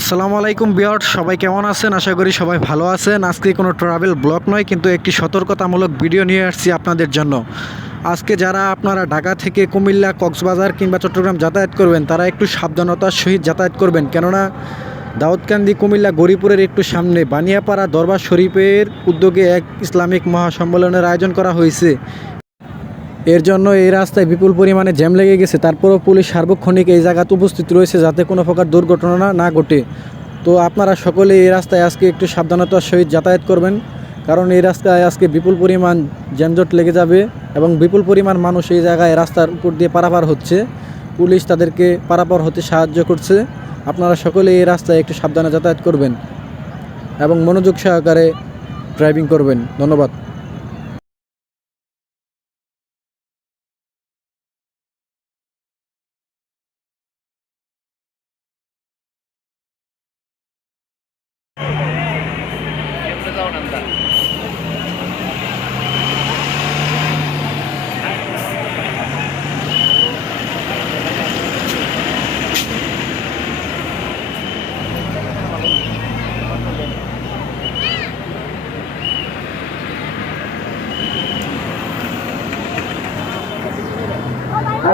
আসসালামু আলাইকুম ভিউয়ার্স, সবাই কেমন আছেন? আশা করি সবাই ভালো আছেন। আজকে কোনো ট্রাভেল ব্লগ নয়, কিন্তু একটি সতর্কতামূলক ভিডিও নিয়ে আসছি আপনাদের জন্য। আজকে যারা আপনারা ঢাকা থেকে কুমিল্লা, কক্সবাজার কিংবা চট্টগ্রাম যাতায়াত করবেন, তারা একটু সাবধানতার সহিত যাতায়াত করবেন। কেননা দাউদকান্দি কুমিল্লা গৌরীপুরের একটু সামনে বানিয়াপাড়া দরবার শরীফের উদ্যোগে এক ইসলামিক মহাসম্মেলনের আয়োজন করা হয়েছে। এর জন্য এই রাস্তায় বিপুল পরিমাণে জ্যাম লেগে গেছে। তারপরও পুলিশ সার্বক্ষণিক এই জায়গাতে উপস্থিত রয়েছে যাতে কোনো প্রকার দুর্ঘটনা না ঘটে। তো আপনারা সকলে এই রাস্তায় আজকে একটু সাবধানতার সহিত যাতায়াত করবেন, কারণ এই রাস্তায় আজকে বিপুল পরিমাণ যানজট লেগে যাবে এবং বিপুল পরিমাণ মানুষ এই জায়গায় রাস্তার উপর দিয়ে পারাপার হচ্ছে। পুলিশ তাদেরকে পারাপার হতে সাহায্য করছে। আপনারা সকলে এই রাস্তায় একটু সাবধানে যাতায়াত করবেন এবং মনোযোগ সহকারে ড্রাইভিং করবেন। ধন্যবাদ।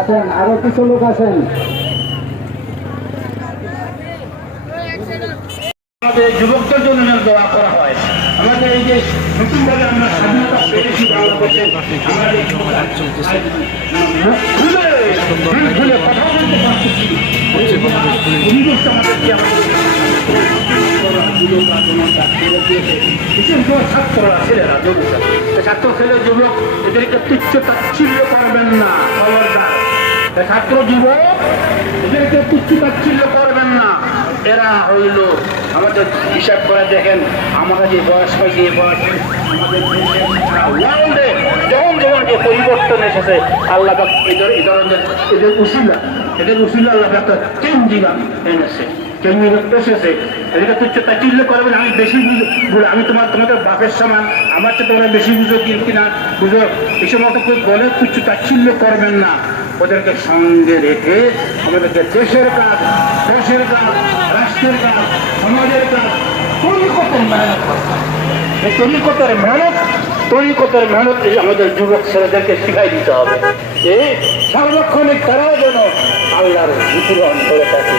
আসেন, আরো কিছু লোক আসেন। আমাদের যুবকদের জন্য দোয়া করা হয়। আমাদের এই যে নতুনভাবে আমরা স্বাধীনতা পেয়েছি বাংলাদেশে, আমাদের খুলে কথা বলতে পারতেছি। বিশেষ করে ছাত্ররা, ছেলেরা, যুবকরা, ছাত্র ছেলে যুবক এদেরকে তুচ্ছ তাচ্ছিল্য করবেন না। খবরদার, ছাত্র যুবক এদেরকে তুচ্ছ তাচ্ছিল্য করবেন না। এরা হইল আমাদের হিসাব করে দেখেন, আমরা যে বয়স হয়েছে এই বয়স আমাদের ওয়ার্ল্ডে যখন যখন যে পরিবর্তন এসেছে, আল্লাহ এই ধরনের এদের উসিলা আল্লাহ একটা চেঞ্জিং এনেছে, চেঞ্জিং এসেছে। এদিকে তুচ্ছ তাচ্ছিল্য করবেন। আমি বেশি বুঝো, আমি তোমাদের বাপের সমান, আমার তো তোমরা বেশি বুঝো কিনা বুঝো, এই সময় তো বলে তুচ্ছ তাচ্ছিল্য করবেন না। ওদেরকে সঙ্গে রেখে আমাদেরকে দেশের কাজ, দেশের কাজ, রাষ্ট্রের কাজ, সমাজের কাজ তরিকতের মেহনত করতে হবে। এই তরিকতের মেহনত আমাদের যুবক ছেলেদেরকে শিখাই দিতে হবে। এই সার্বক্ষণিক তারাও যেন আল্লাহর বিপুরণ করে থাকে।